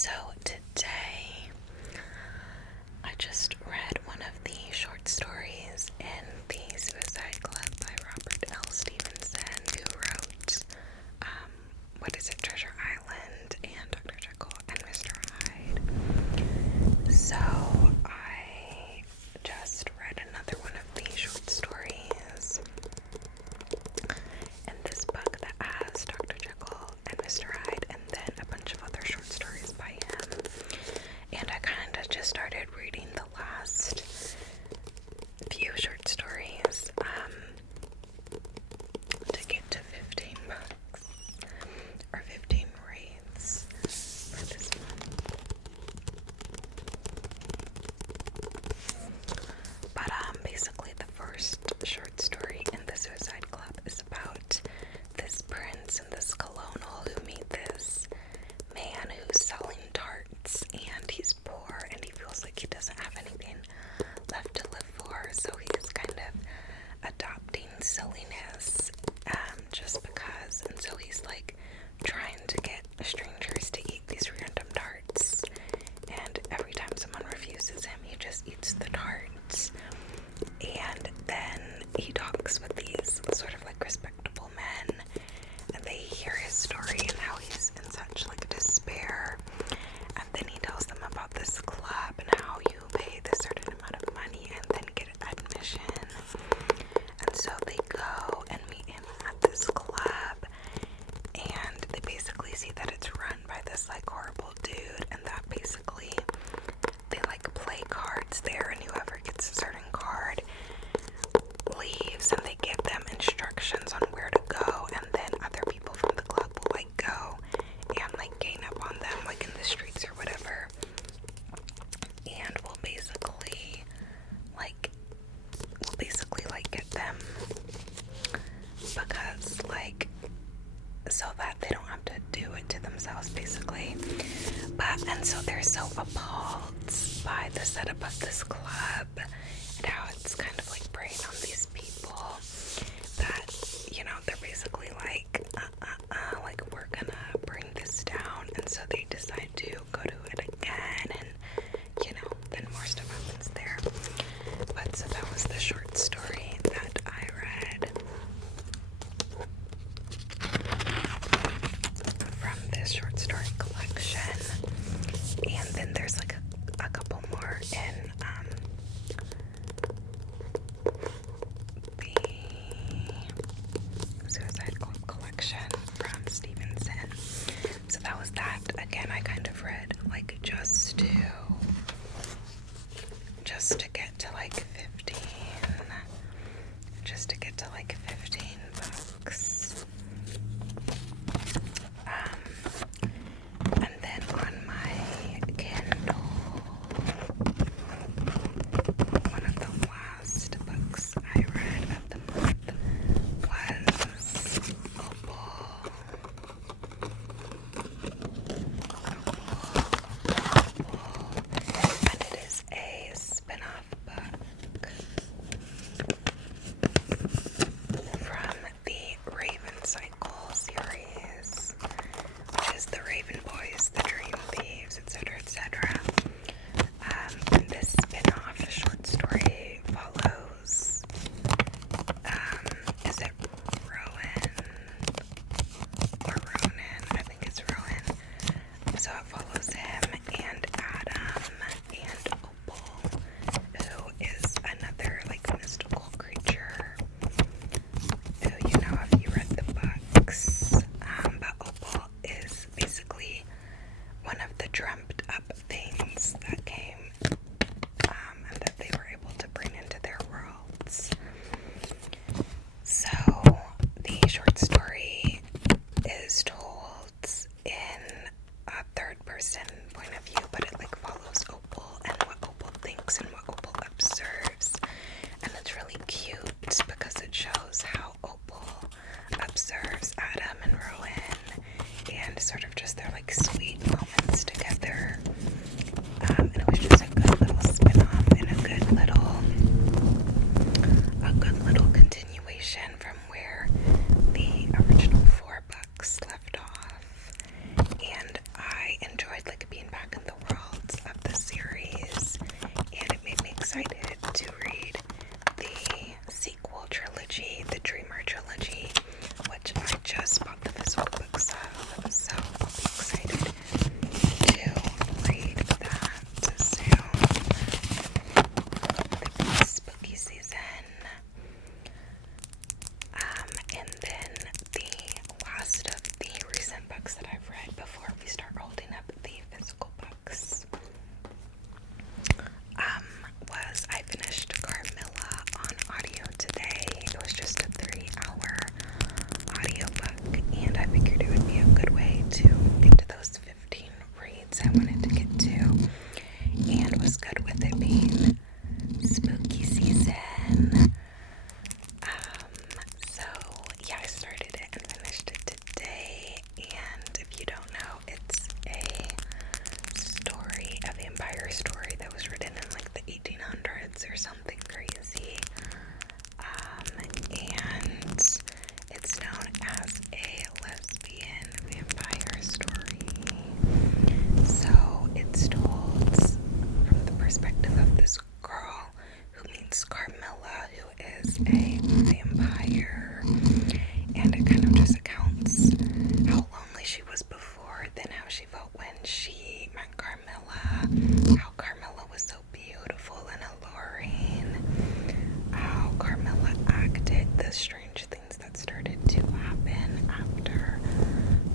So today I just read one of the short stories in the Suicide Club by Robert Stevenson, who wrote Treasure Island and Dr. Jekyll and Mr. Hyde. So I just read another one of the short stories in this book that has Dr. Jekyll and Mr. Hyde and then a bunch of other short stories by him. And I kind of just started reading the last few short stories to get to 15 books or 15 reads for this month. But basically the first short story in the Suicide Club is about this prince and this colonel who meet this man who's selling tarts, and he's poor and he feels like he doesn't have anything left to live for, so he's kind of adopting silliness just because, and so he's like trying to get strangers to eat these random tarts, and every time someone refuses him, he just eats the tarts. And then he talks with these sort of like respectable men, and they hear his story and how he's in such like despair, and then he tells them about this club and how you pay this certain amount of money and then get admission. And so they go and meet him at this club, and they basically see that it's run by this like horrible dude, and that basically they like play cards there, and whoever gets a certain card leaves, and they give them instructions on where to go, and then other people from the club will like go and like gain up on them like in the streets or whatever, and will basically get them because like so that they don't have to do it to themselves basically. And so they're so appalled by the setup of this club and how it's kind of like preying on these people that, you know, they're basically like like we're gonna bring this down, and so they decide to go to it again, and you know, then more stuff happens there. But so that was the short story that I read from this short story collection, and then there's like a couple more in the Suicide Club collection from Stevenson. So that was that. Again, I kind of read like just to get to like 15 books. And then on my Kindle, one of the last books I read of the month was Opal. And it is a spin-off book from the Raven Cycle series, which is the Raven Boys, the Dream Thieves, etc., etc. And this spin-off short story follows, is it Rowan or Ronan? I think it's Rowan. So it follows him and Adam and Opal, who is another like mystical creature who, you know, if you read the books, but Opal is basically one of the dreamt up things that came and that they were able to bring into their worlds. So the short story is told in a third person point of view, but it like follows Opal and what Opal thinks and what Opal observes, and it's really cute because it shows how Opal observes Adam and Rowan and sort of just their like sweet moments together, and it was just a good little spin-off and a good little continuation from where the original 4 books left off. And I enjoyed like being back stories I wanted to get to, and was good with it being spooky season. So yeah, I started it and finished it today, and if you don't know, it's a vampire story that was written in like the 1800s or something crazy, and it's known as a lesbian vampire story. So it's told from the perspective of this girl who meets Carmilla, who is a vampire, and it kind of just accounts how lonely she was before, then how she felt when she met Carmilla, how Carmilla was so beautiful and alluring, how Carmilla acted, the strange things that started to happen after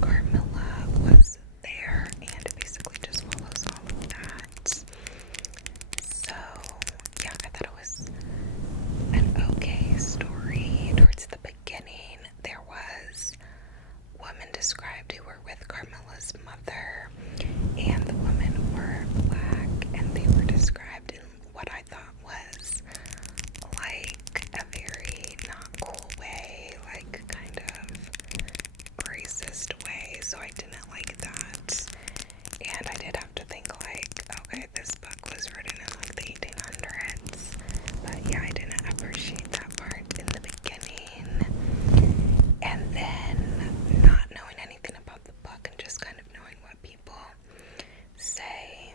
Carmilla was there, and it basically just follows all of that. So yeah, I thought it was an okay story. Towards the beginning, there was women described who were with Carmilla's mother, and the women were black, and they were described in what I thought was like a very not cool way, like kind of racist way, so I didn't like that. And I did have to think like, okay, this book was written in like the 1800s, but yeah, I didn't appreciate that part in the beginning. And then not knowing anything about the book and just kind of knowing what people say,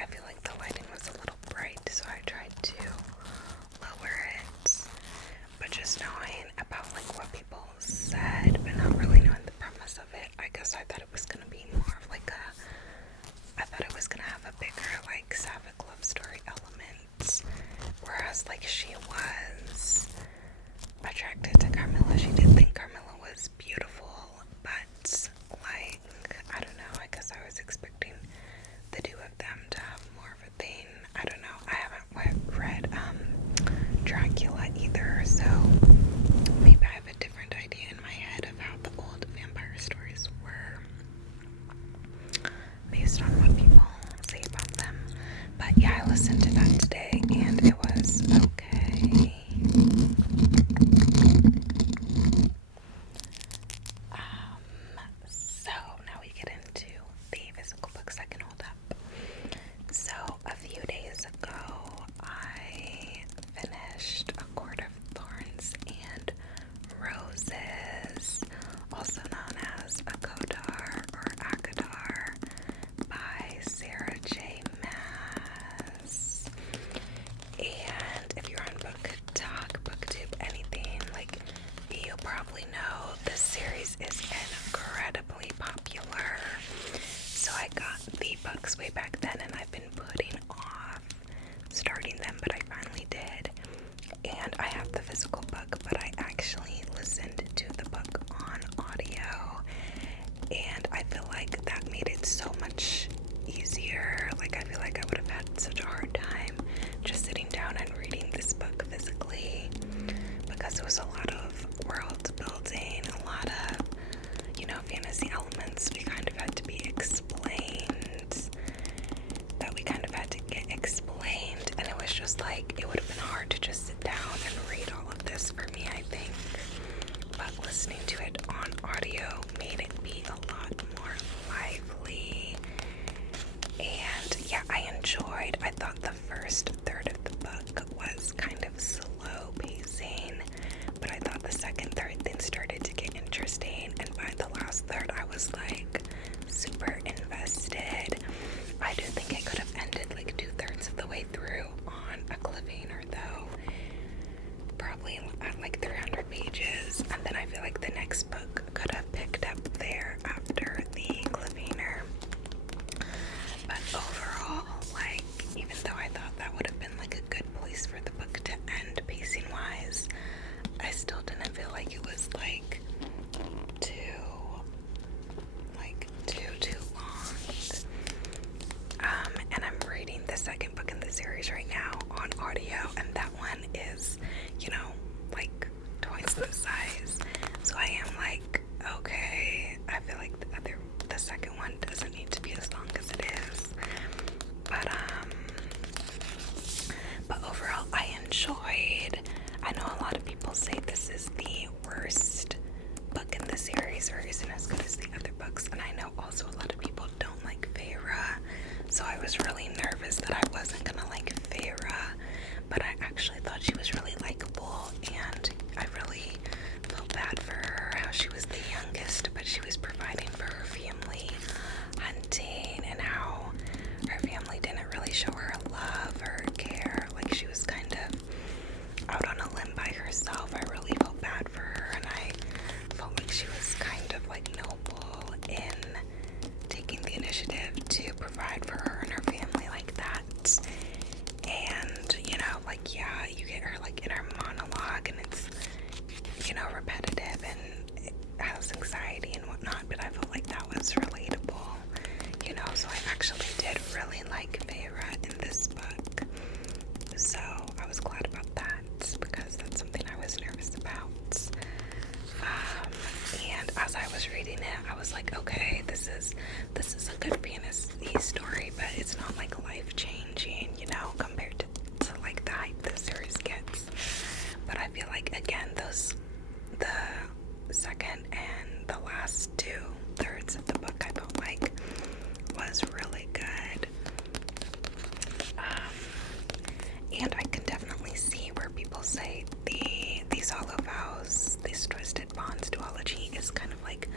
I feel like the lighting was a little bright, so I tried to lower it. But just knowing about like what people said, but not really knowing the premise of it, I guess I thought it was gonna be more of like I thought it was gonna have a bigger like sapphic love story element, whereas like she was attracted to Carmilla. She did think Carmilla was beautiful, but like, I don't know, I guess I was expecting the two of them to have more of a thing. I don't know, I haven't read Dracula either, so maybe I have a different idea in my head of how the old vampire stories were based on what people say about them. But yeah, I listened to that today and it was okay. So now we get into the physical books I can hold up. So a few days ago, I finished A Court of Thorns and Roses, also known as ACOTAR or ACOTAR, by Sarah J. Maas. And if you're on BookTok, BookTube, anything, like, you probably know this series is incredibly popular. So I got the books way back then, and I've been putting off starting them, but I finally did. And I have the physical book, but I actually listened to the book on audio, and I feel like that made it so much easier. Like, I feel like I would have had such a hard time just sitting down and reading this book physically, because it was a lot of world building, a lot of, fantasy elements we kind of had to be explained, that we kind of had to get explained, and it was just like, it would have been hard to just sit down and read all of this for me, I think. But listening to it on audio made it be a lot more lively. And yeah, I thought the first third of the book was kind of slow pacing, but I thought the second third then started to get interesting, and by the last third I was like super invested. I do think it could have ended like 2/3 of the way through on a cliffhanger though, probably at like 300 pages, and then I feel like the next book could have picked up there after the cliffhanger. But overall, like, even though I thought that would have been like a good place for the book to end pacing wise, I still didn't feel like it was like too long. And I'm reading the second book in the series right now on audio, and that one is, like twice the size. you know, repetitive and it has anxiety and whatnot, but I felt like that was relatable, you know, so I actually did really like Feyre in this book. So I was glad about that because that's something I was nervous about. And as I was reading it, I was like, okay, this is a good fantasy story, but it's not like life changing, you know, compared to like the hype the series gets. But I feel like again, the second and the last 2/3 of the book I felt like was really good. And I can definitely see where people say these hollow vows, these twisted bonds duology is kind of like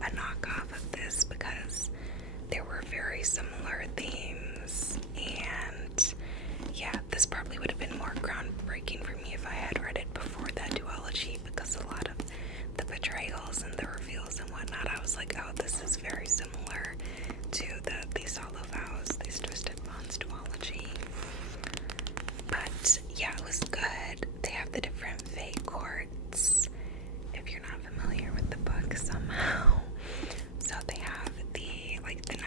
a knockoff of this because there were very similar themes, and yeah, this probably would have been more groundbreaking for me if I had read it before that duology, because a lot of the betrayals and the reveals and whatnot, I was like, oh, this is very similar to these hollow vows, these twisted bonds duology. But yeah, it was good. They have the different fate courts, if you're not familiar with the book somehow. So they have the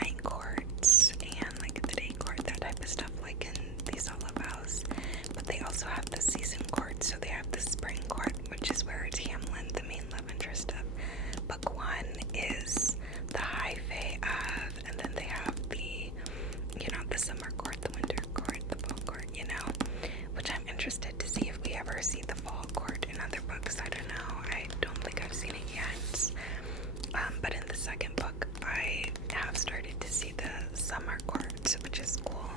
night courts and like the day court, that type of stuff, like in these hollow vows. But they also have the season court. So they have the spring court, which is where Tamlin, the main love interest of book 1, is the high fae of, and then they have the, you know, the summer court, the winter court, the fall court, you know, which I'm interested to see if we ever see the fall court in other books. I don't know. I don't think I've seen it yet. But in the second book, I have started to see the summer court, which is cool.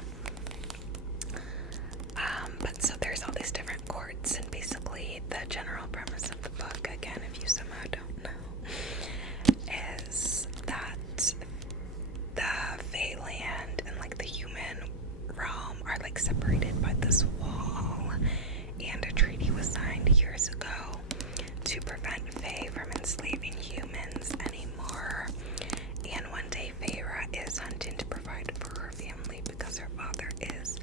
But so there's all these different courts, and basically the general premise of the book, again, if you somehow don't know, is that the Feyland and like the human realm are like separated by this wall, and a treaty was signed years ago to prevent Fae from enslaving humans anymore. And one day Feyre is hunting to provide for her family because her father is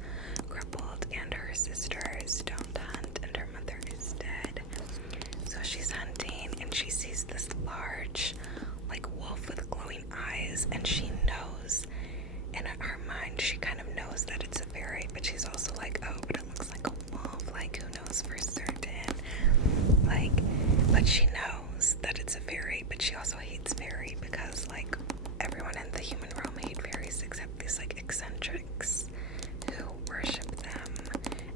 crippled and her sisters don't hunt and her mother is dead. So she's hunting and she sees this large like wolf with glowing eyes, and she knows in her mind, she kind of knows that it's a fairy, but she's also like, oh, but it looks like a wolf, like who knows for certain, like, but she knows that it's a fairy, but she also hates fairy because like everyone in the human realm hate fairies except these like eccentrics who worship them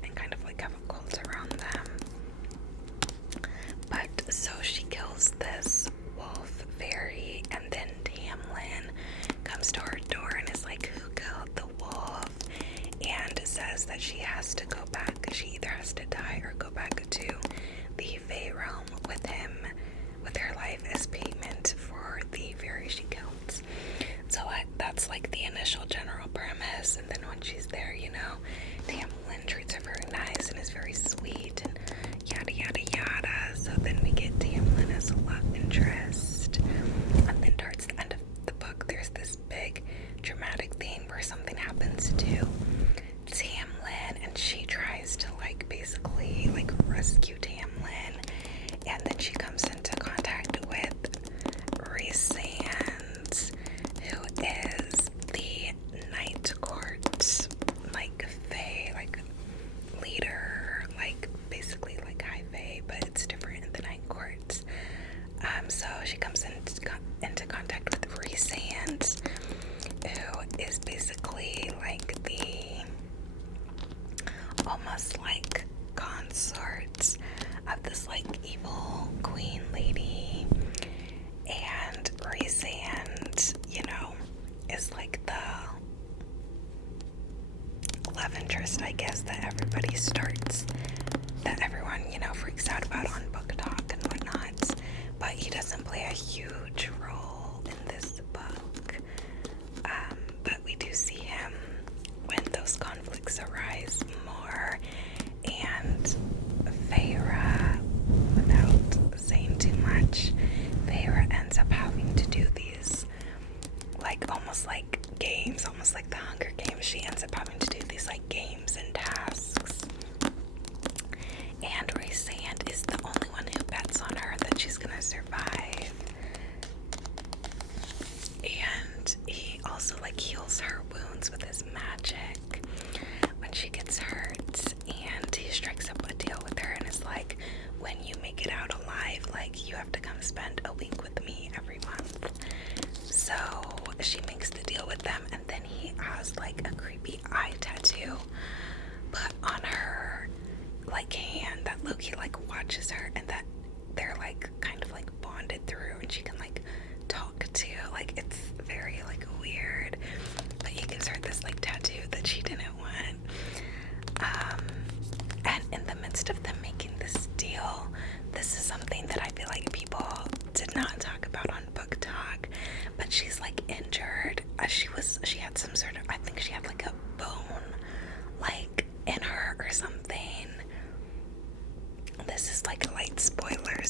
and kind of like have a cult around them. But so she kills this wolf fairy, and then Tamlin comes to her door and is like, who killed the wolf? And says that she has to go back. She either has to die or go back to the Fae realm with him, with her life as payment for the fairy she killed. So that's like the initial general premise, and then when she's there, you know, Tamlin treats her very nice and is very sweet and yada yada yada. So then we get Tamlin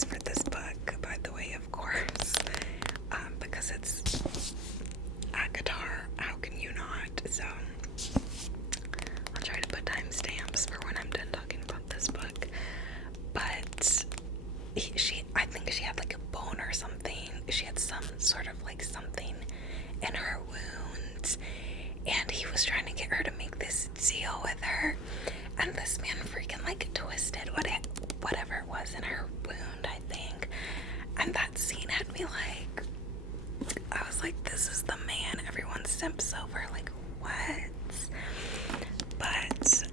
$10 for this book, by the way, of course, because it's ACOTAR. How can you not? So I'll try to put timestamps for when I'm done talking about this book. But I think she had like a bone or something. She had some sort of like something in her wound, and he was trying to get her to make this deal with her, and this man freaking like twisted whatever it was in her wound, I think. And that scene had me like, I was like, this is the man everyone simps over, like what? But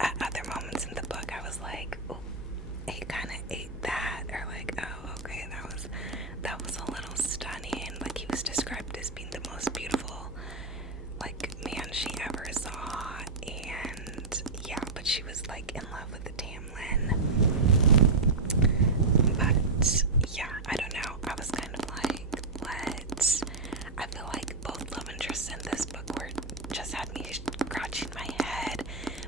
at other moments in the book I was like, oh, he kind of ate that, or like, oh, okay, that was a little stunning. Like, he was described as being the most beautiful like man she ever saw, and yeah, but she was like in love with the Tamlin. But yeah, I don't know, I was kind of like, what? I feel like both love interests in this book were just had me scratching my head,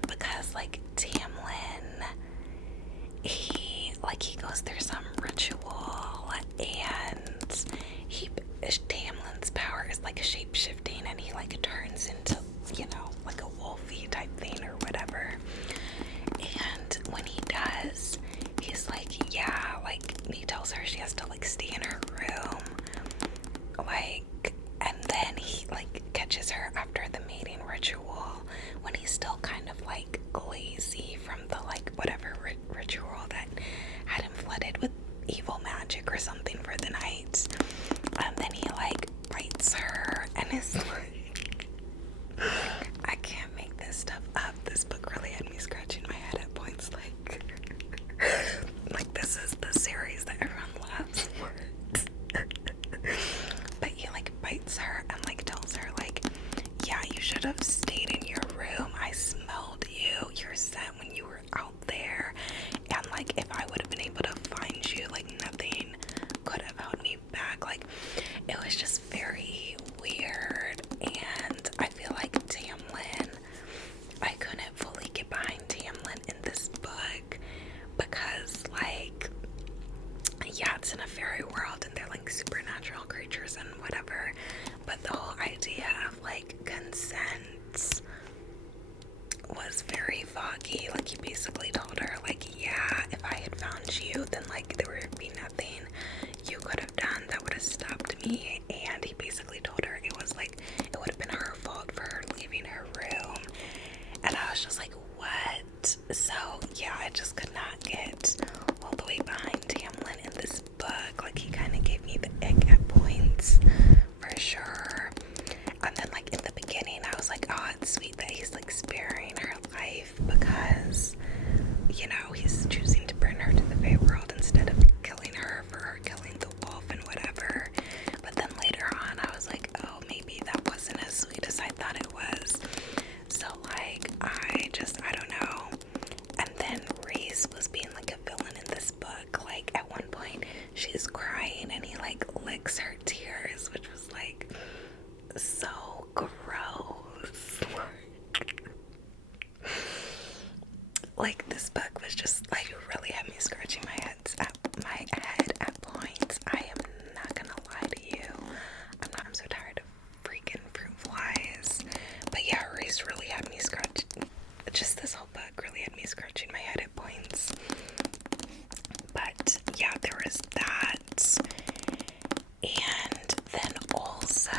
because like Tamlin, he goes through some ritual, and Tamlin's power is like shape-shifting, and he like turns into, you know, like a wolfy type thing or whatever. And when he does, he's like, yeah, like he tells her she has to like stay in her room, like, and then he like catches her after the mating ritual when he's still kind of like glazy from the like whatever ritual that had him flooded with evil magic or something for the night. And then he like bites her and is like, I can't make this stuff up. This book really had me scratching my head at points, like like this is the series that everyone loves. But he like bites her and like tells her like, yeah, you should have stayed in your room. I smelled your scent when you were out there, and like if I would have been able to find you, like nothing could have held me back. Like, it was just very weird, and I feel like Tamlin, I couldn't fully get behind Tamlin in this book, because like, yeah, it's in a fairy world and they're like supernatural creatures and whatever, but the whole idea of like consent was very foggy. Like, he basically told her like, yeah, if I had found you, then like there would be nothing you could have done that would have stopped me. And he basically told her it was like, it would have been her fault for her leaving her room. And I was just like, what? So yeah, I just could not get all the way behind Tamlin in this book. Like, he kind of gave me the ick at points, for sure. And then like in the beginning I was like, oh, it's sweet that he's like sparing her life, because, you know, he's choosing to bring her to the Fae world instead of killing her for her killing the wolf and whatever. But then later on I was like, oh, maybe that wasn't as sweet as I thought it was. So like, I don't know. And then Reese was being like a villain in this book. Like, at one point she's crying and he like licks her tears, which was like so gross. Like, this book was just like really had me scratching my head at points. I am not gonna lie to you. I'm so tired of freaking fruit flies. But yeah, Reese really had me scratching. Just this whole book really had me scratching my head at points. But yeah, there was that. And then also,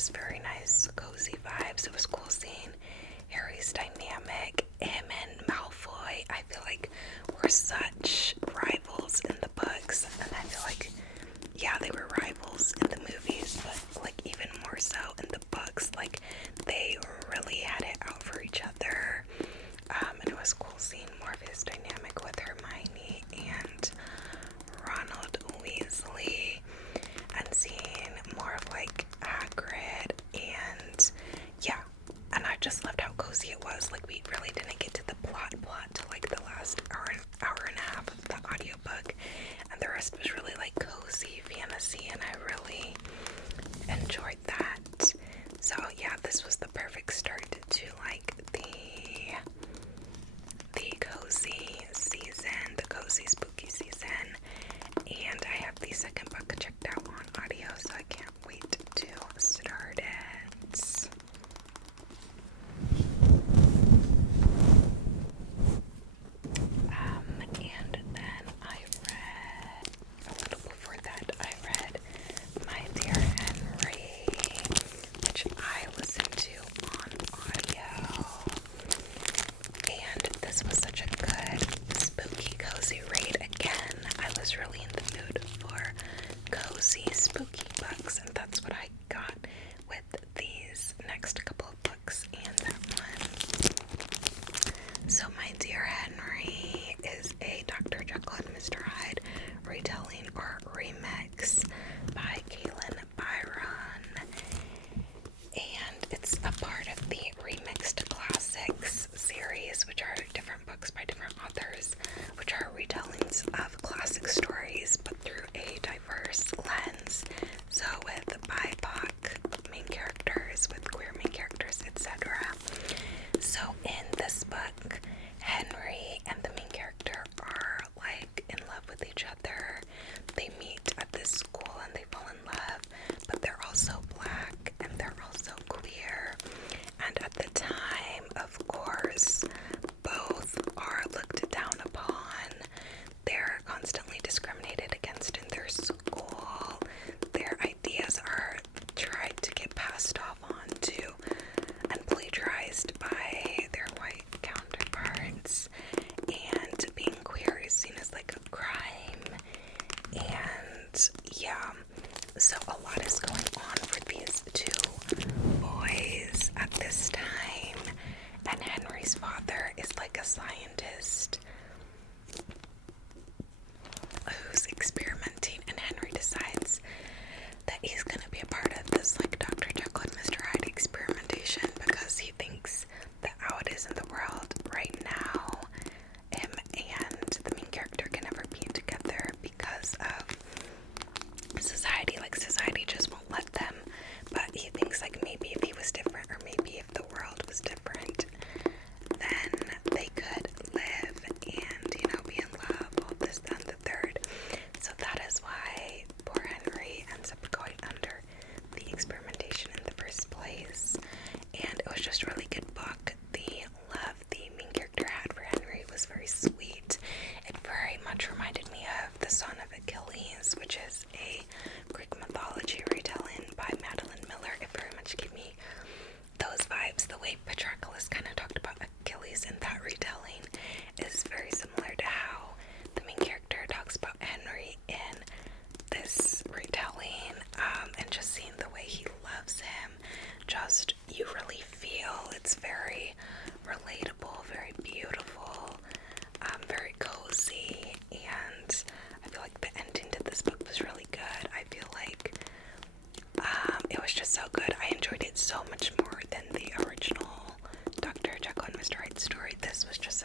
just very nice, cozy vibes. It was cool seeing Harry's dynamic. Him and Malfoy, I feel like, were such rivals in the books, and I feel like, yeah, they were rivals in the movies, but like even more so in the books. Like they really had it out for each other. And it was cool seeing more of his dynamic with Hermione and Ronald Weasley, and seeing more of like Hagrid, and yeah, and I just loved how cozy it was. Like we really didn't get to the plot till like the last hour and a half of the audiobook, and the rest was really like cozy fantasy, and I really enjoyed that. So yeah, this was the perfect start to like the cozy season, the cozy spooky season. And I have the second book checked out on audio, so I can't wait to start it. And then I read, a little before that, I read My Dear Henry, which I listened to on audio. And this was such a good, spooky, cozy read. Again, I was really in the mood for cozy, spooky books, and that's what I got with these next couple of books and that one. So My Dear Henry is a Dr. Jekyll and Mr. Hyde retelling or remix by Kaylin Byron. And it's a part of the Remixed Classics series, which are different books by different authors, which are retellings of classic stories, but through a diverse lens. So with BIPOC main characters, with queer main characters, etc. So in this book, Henry and the main character are like in love with each other. They meet at this school and they fall in love, but they're also black and they're also queer. And at the time, of course, both are looked down upon. They're constantly discriminated against in their school. Their ideas are tried to get passed off on to and plagiarized by their white counterparts. And being queer is seen as like a crime. And yeah, so a lot is going on for these two boys at this time. And Henry's father is like a scientist who's experimenting, and Henry decides that he's gonna be a part of this like Dr. Jekyll and Mr. Hyde experimentation because he thinks that how it is in the world right now, him and the main character can never be together because of society. Like society just won't let them. But he thinks like maybe if he was different, or maybe if the world was different, then they could live and, you know, be in love, all this, that, and the third. So that is why poor Henry ends up going under the experimentation in the first place. And it was just a really good book. The love the main character had for Henry was very sweet. It very much reminded me of The Son of Achilles, which is a Greek mythology retelling by Madeline Miller. It very much gave me those vibes. The way Patroclus kind of talked about Achilles in that retelling is very similar to how the main character talks about Henry in this retelling, and just seeing the way he loves him, just you really feel it's very relatable, very beautiful, very cozy, and I feel like the ending to this book was really good. I feel like it was just so good. I enjoyed it so much more than the original Dr. Jekyll and Mr. Hyde story. This was just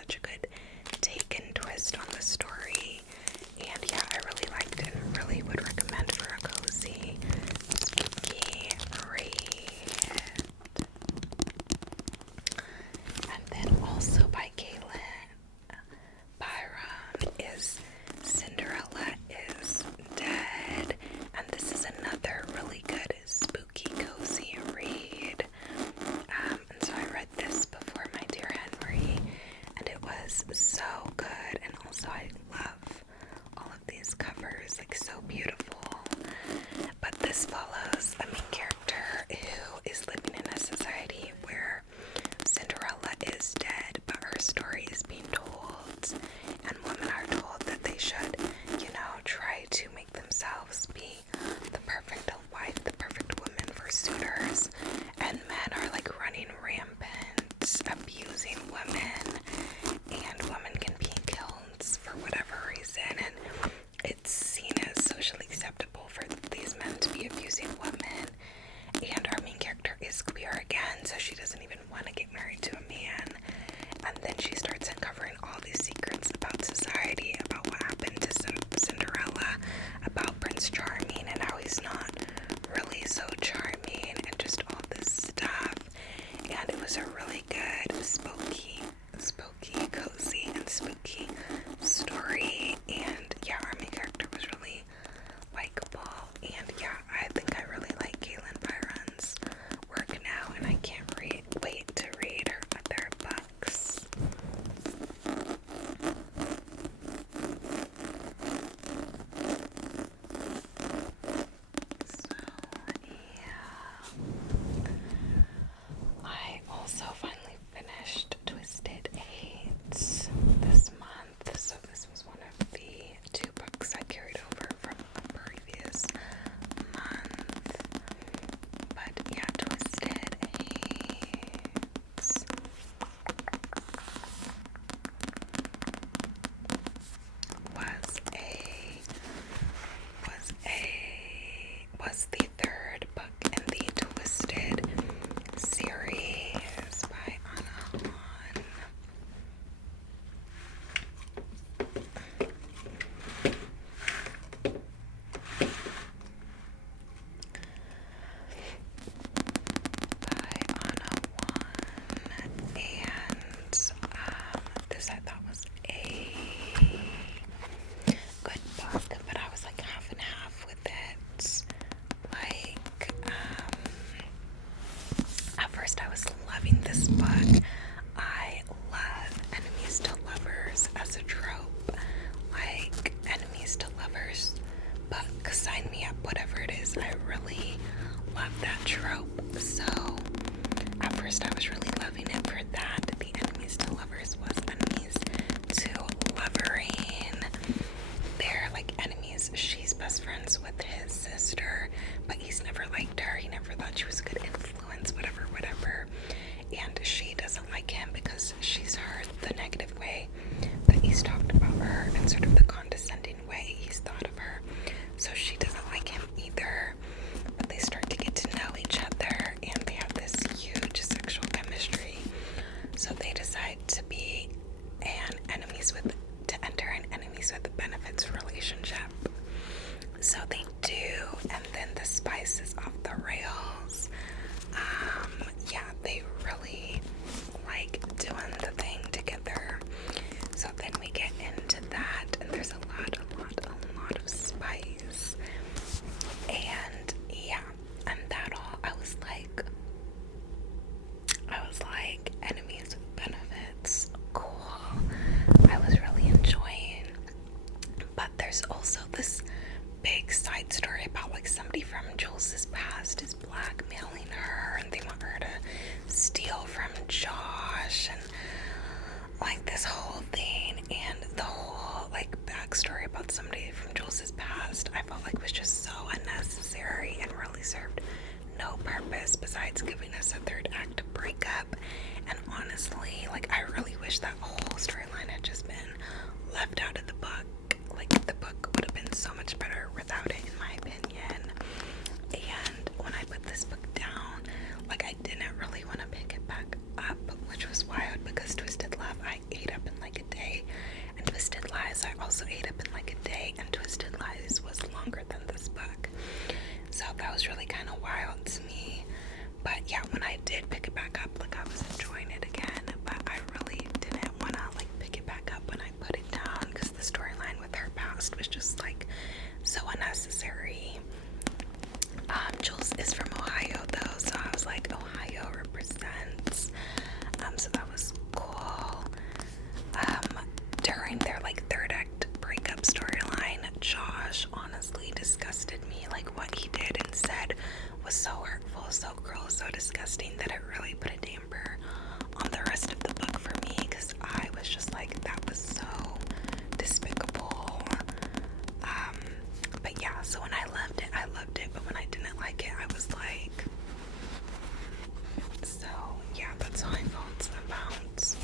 is queer again, so she doesn't even want to get married to a man. And then she starts uncovering all these secrets about society, about what happened to Cinderella, about Prince Charming and how he's not really so charming, and just all this stuff. And it was a really good, spooky, cozy, and spooky story. And yeah, our main character was really likable. And yeah, I think I really like Galen Byron's work now, and I can't wait to read her other books. So yeah, I also finally finished Twisted Hates this month. So this was one of the 2 books I carried over from a previous month. But yeah, Twisted Hates was the 3rd book in the Twisted series by Anna Hahn. And this I thought was a good book, but I was like half and half with it. Like, at first I was loving this book. I love enemies to lovers as a trope. Like, enemies to lovers book, sign me up, whatever it is. I really love that trope. So at first I was really loving it for that. The enemies to lovers was enemies to lovering. They're like enemies. She's best friends with his sister, but he's never liked her. He never thought she was a good influence, whatever. And she doesn't like him because she's heard the negative way that he's talked about her and sort of the condescending way he's thought of her. So she doesn't like him either. But they start to get to know each other, and they have this huge sexual chemistry. So they decide to be to enter an enemies with benefits relationship. So they do, and then the spice is off the rails. Yeah, they really like doing the thing together. So then we get into that, and there's a lot of spice. And yeah, and that all, I was like, enemies with benefits, cool. I was really enjoying. But there's also this big side story about like somebody from Jules's past is blackmailing her, and they want her to steal from Josh, and like this whole thing, and the whole like backstory about somebody from Jules's past I felt like was just so unnecessary and really served no purpose besides giving us a 3rd act breakup. And honestly, like, I really wish that whole storyline had just been left out of the book. Like, the book would have been so much better without it, in my opinion. And when I put this book down, like, I didn't really want to pick it back up, which was wild because Twisted Love I ate up in like a day, and Twisted Lies I also ate up in like a day, and Twisted Lies was longer than this book. So that was really kind of wild to me. But yeah, when I did pick it back up, like, I was enjoying it again, but I really didn't want to like pick it back up when I put it down because the storyline with her past was just like so unnecessary. Jules is from Ohio though, so I was like, Ohio represents. So that was cool. During their like 3rd act breakup storyline, Josh honestly disgusted me. Like, what he did and said was so hurtful, so cruel, so disgusting that it really put a damper on the rest of the book for me, because I was just like, that was so despicable. But yeah, so when I loved it, but when I didn't like it, I was like, so yeah, that's how I felt about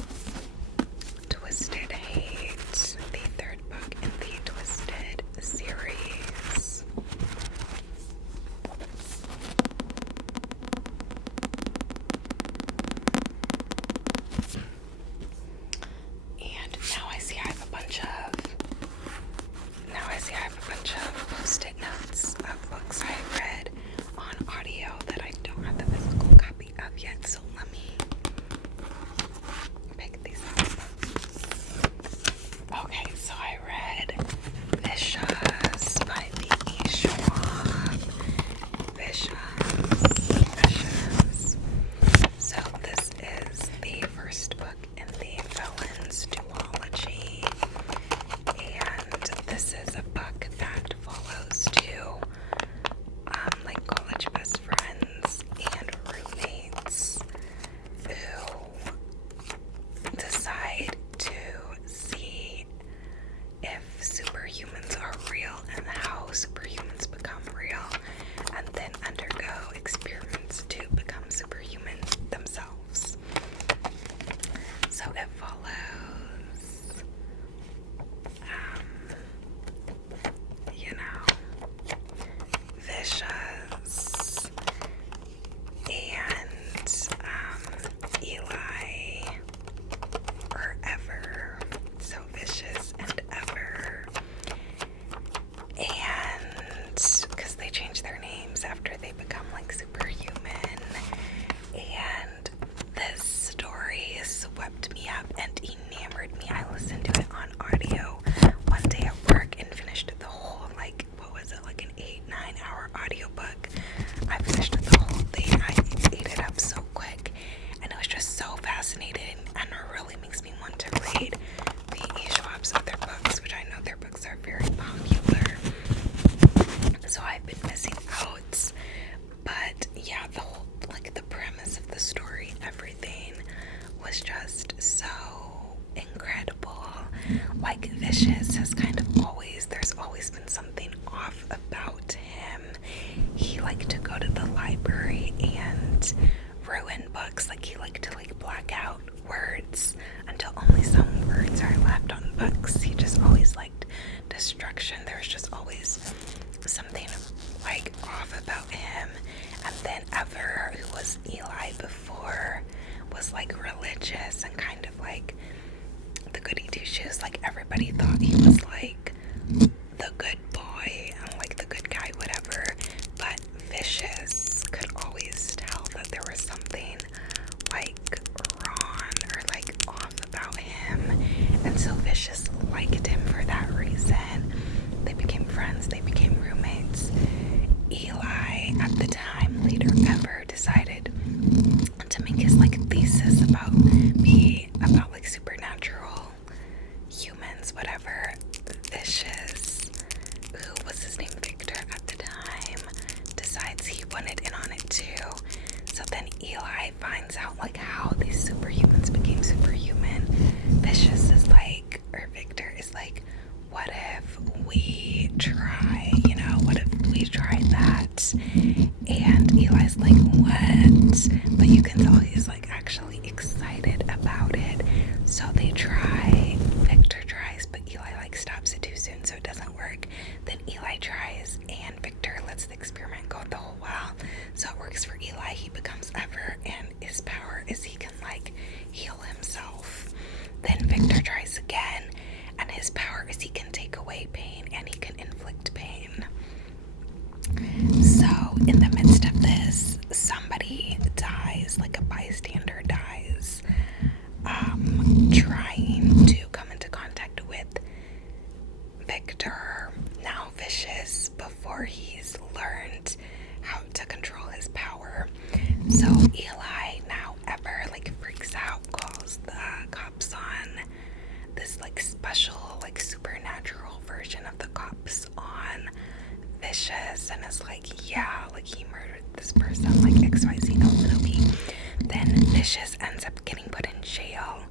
Twisted Hate, the 3rd book in the Twisted series. was just so incredible. Like, Vicious has kind of there's always been something off about him. He liked to go to the library and ruin books. Like, he liked to like black out words until only some words are left on books. He just always liked destruction. There was just always something like off about him. And then Ever, who was Eli before, was like religious and kind of like the goody two shoes. Like, everybody thought he was like the good boy and like the good guy, whatever. But Vicious could always tell that there was something like wrong or like off about him, and so Vicious liked him for that reason. They became friends, they became roommates. Eli, at the time, later Ever, decided to make his like thesis about like supernatural humans, whatever. Vicious, who was his name, Victor, at the time, decides he wanted in on it too. So then Eli finds out like how these superhumans became superhuman. Vicious is like, or Victor is like, what if we try, what if we try that? And Eli's like, what? But you can tell he's like actually excited about it. So they try, Victor tries, but Eli like stops it too soon, so it doesn't work. Then Eli tries, and Victor lets the experiment go the whole while. So it works for Eli. He becomes Ever, and his power is he can like heal himself. Then Victor tries again, and his power is he can take away pain and he can inflict pain. So in the midst of this, somebody dies, like a bystander dies, trying to come into contact with Victor, now Vicious, before he's learned how to control his power. So Eli, now Ever, like freaks out, calls the cops on this like special, like supernatural version of the cops on Vicious, and is like, yeah, like he murdered this person, like XYZ, LNOP. Then Vicious ends up getting put in jail,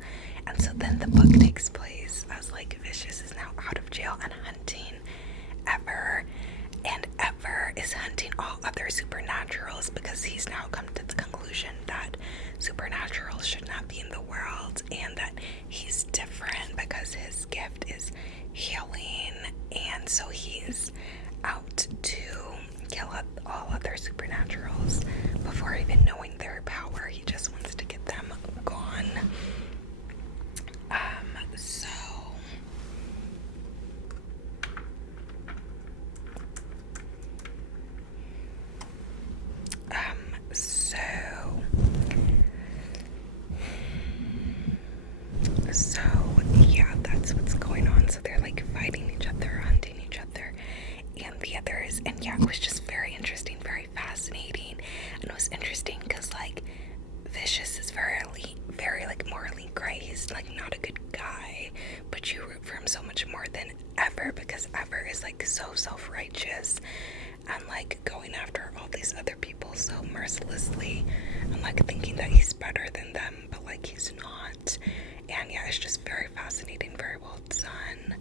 and so then the book takes place as like Vicious is now out of jail and hunting Ever, and Ever is hunting all other supernaturals because he's now come to the conclusion that supernaturals should not be in the world, and that he's different because his gift is healing, and so he's out to kill all other supernaturals before even knowing their power. He just wants to get them gone. So yeah, that's what's going on. So they're like fighting each other, hunting each other, and the others. And yeah, it was just very interesting, very fascinating. And it was interesting because like Vicious is very like morally gray. He's like not a good guy, but you root for him so much more than Ever, because Ever is like so self-righteous and like going after all these other people so mercilessly and like thinking that he's better than them, but like he's not. And yeah, it's just very fascinating, very well done.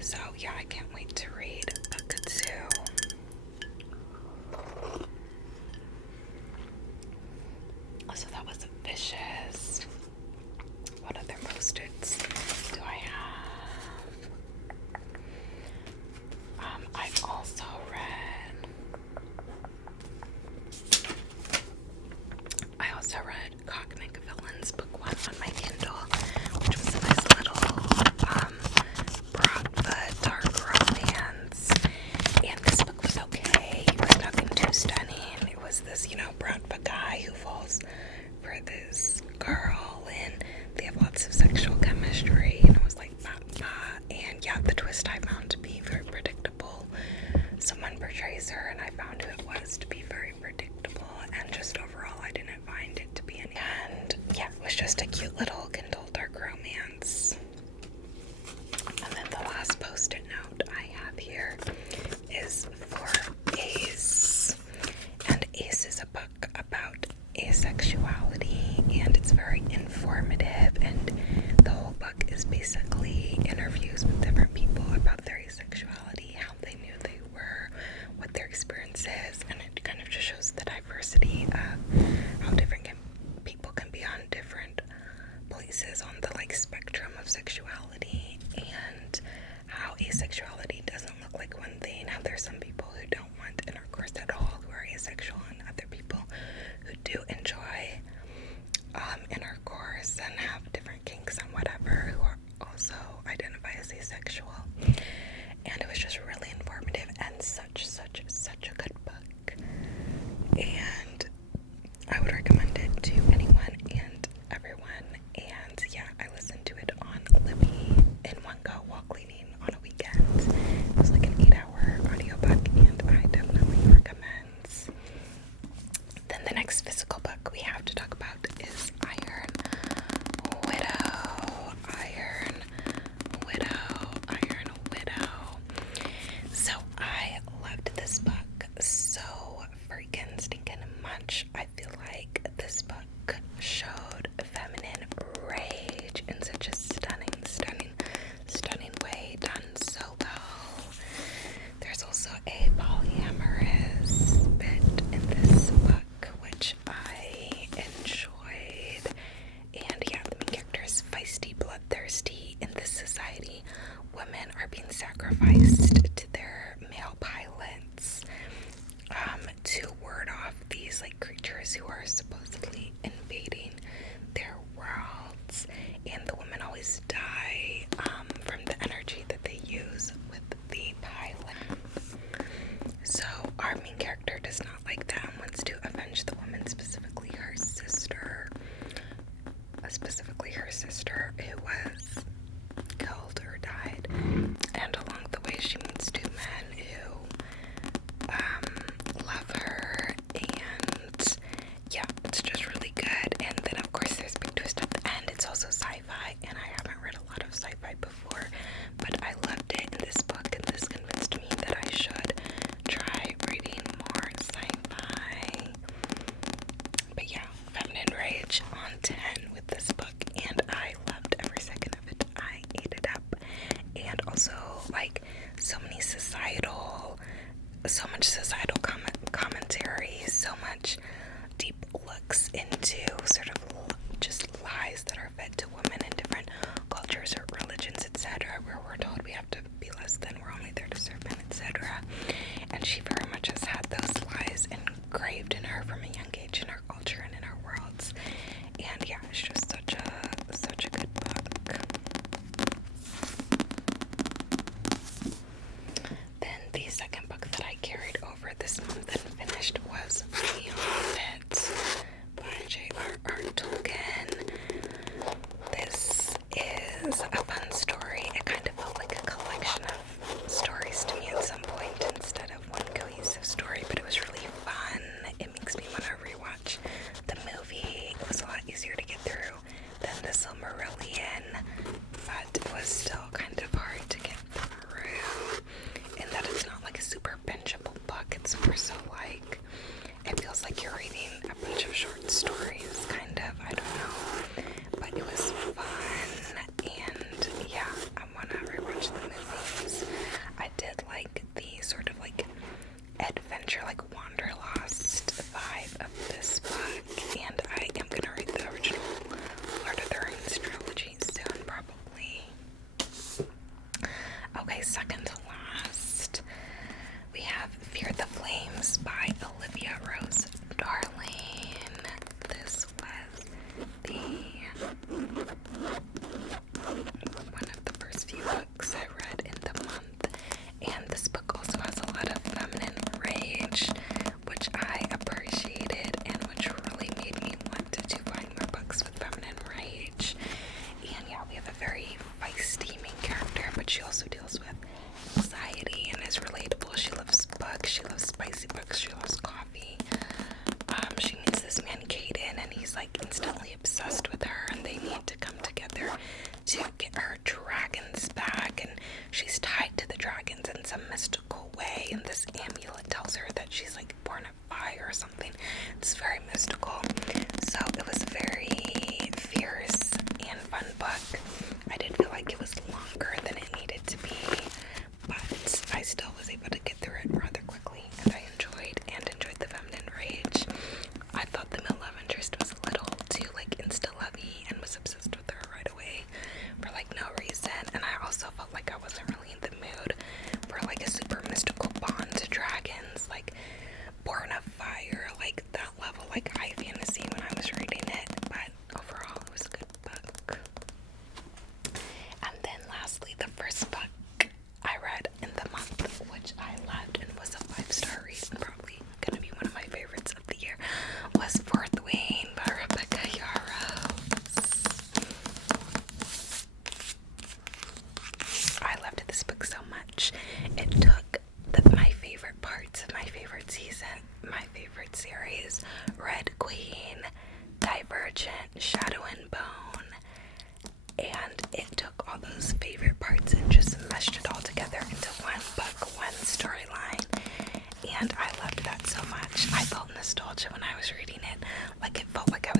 So yeah, I can't wait to read book 2. So that was Vicious. What other post-its do I have? I also read Cognac Villains, book 1 on my Kindle, which was a nice little Bratva dark romance. And this book was okay. It was nothing too stunning. It was this, Bratva guy who falls for this girl, and they have lots of sexual chemistry, and it was like and yeah, the twist I found to be very predictable. Someone portrays her, and I found who it was to be very predictable, and just overall I didn't find it to be any. And yeah, it was just a cute little Kindle dark romance. And then the last post-it note I have here is for Ace, and Ace is a book about asexuality and it's very informative, and the whole book is basically interviews with different people about their asexuality, how they knew they were, what their experience is, and it kind of just shows the diversity of how different people can be on different places on the like spectrum of sexuality, and how asexuality doesn't look like one thing, how there's some people who don't want intercourse at all who are asexual, and other people who do enjoy intercourse and have different kinks and whatever who are also identify as asexual. And it was just really informative and such a good book, and I would recommend it to anyone and everyone. And yeah, I listened to it on Libby in one go while cleaning on a weekend. It was like an 8-hour audiobook, and I definitely recommend. Then the next physical book we have to talk about is Iron Widow. So I loved this book so freaking stinking much. I feel like this book showed feminine rage in such a stunning way, done so well. There's also a polyamorous bit in this book, which I enjoyed. And yeah, the main character is feisty, bloodthirsty. In this society, women are being sacrificed to their male pilots to ward off these like creatures who are supposedly invading their worlds, and the women always die from the energy that they use with the pilot. So our main character does not like that and wants to avenge the woman, specifically her sister who was killed or died. And along the way she meets two men who love her, and yeah, it's just really good. And then of course there's a big twist at the end. It's also sci-fi, and I haven't read a lot of sci-fi before, but I loved it in this book, and this convinced me that I should try reading more sci-fi. But yeah, feminine rage on 10 with this book, and I loved every second of it. I ate it up. And also like so much societal commentary, so much deep looks into sort of just lies that are fed to women in different cultures or religions, etc., where we're told we have to be less than, we're only there to serve men, etc. And she very much has had those lies engraved in her from a young age in her culture and in her worlds. And yeah, it's just such a good book. Then the second book that I carried over this month and finished was The Hobbit by J.R.R. Tolkien. This is a fun story. It kind of felt like a collection of stories to me at some point instead of one cohesive story, but it was really fun. It makes me want to rewatch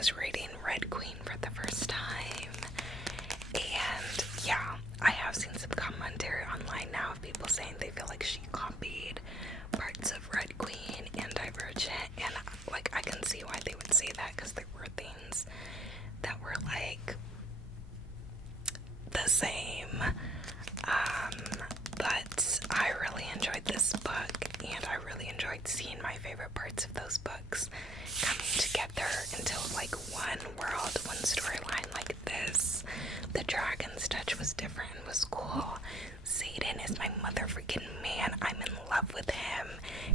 was reading Red Queen for the first time, and yeah, I have seen some commentary online now of people saying they feel like she copied parts of Red Queen and Divergent, and like I can see why they would say that, because there were things that were like the same. But I really enjoyed this book, and I really enjoyed seeing my favorite parts of those books coming together into like one world, one storyline like this. The dragon's touch was different and was cool. Zayden is my mother freaking man. I'm in love with him.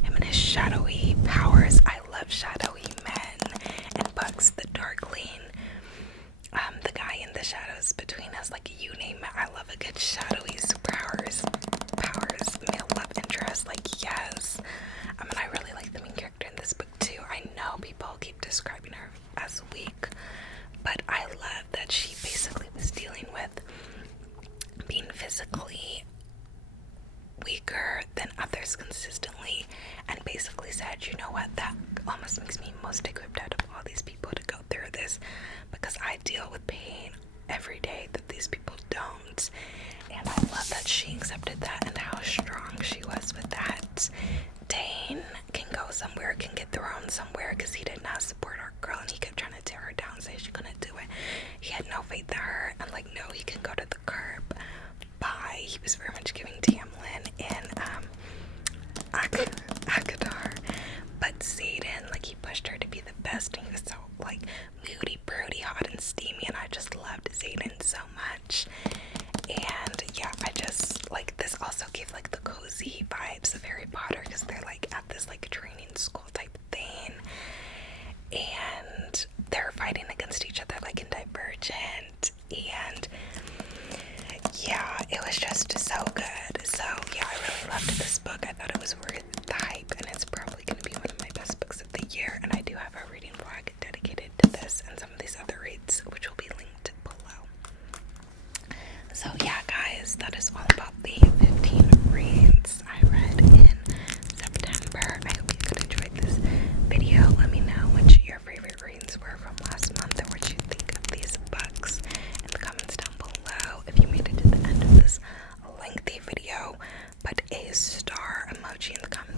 Him and his shadowy powers. I love shadowy men and books. The Darkling, the guy in the shadows between us, like you name it. I love a good shadowy superpowers. Male love interest, like yes. And I really like the main character in this book too. I know people keep describing her as weak, but I love that she basically was dealing with being physically weaker than others consistently, and basically said, you know what, that almost makes me most equipped out of all these people to go through this, because I deal with pain every day that these people don't. And I love that she accepted that and how strong she was with that. Dane can go somewhere, can get thrown somewhere, because he did not support our girl, and he kept trying to tear her down, say she couldn't do it. He had no faith in her, and like, no, he can go to the curb. Bye. He was very much giving Tamlin in ACOTAR. But Zayden, like, he pushed her to be the best, and he was so like moody, broody, hot and steamy, and I just loved Zayden so much. And yeah, I just like, this also gave like the cozy vibes of Harry Potter, because they're like at this like training school type thing, and they're fighting against each other like in Divergent, and yeah, it was just so good. So yeah, I really loved this book. I thought it was worth the hype, and it's probably going to be one of my best books of the year, and I do have a reading vlog dedicated to this and some of these other reads, which will be linked below. So yeah, guys, that is all about the 15 reads I read in September. I hope you could enjoy this video. Let me know what your favorite reads were from last month, or what you think of these books in the comments down below. If you made it to the end of this lengthy video, put a star emoji in the comments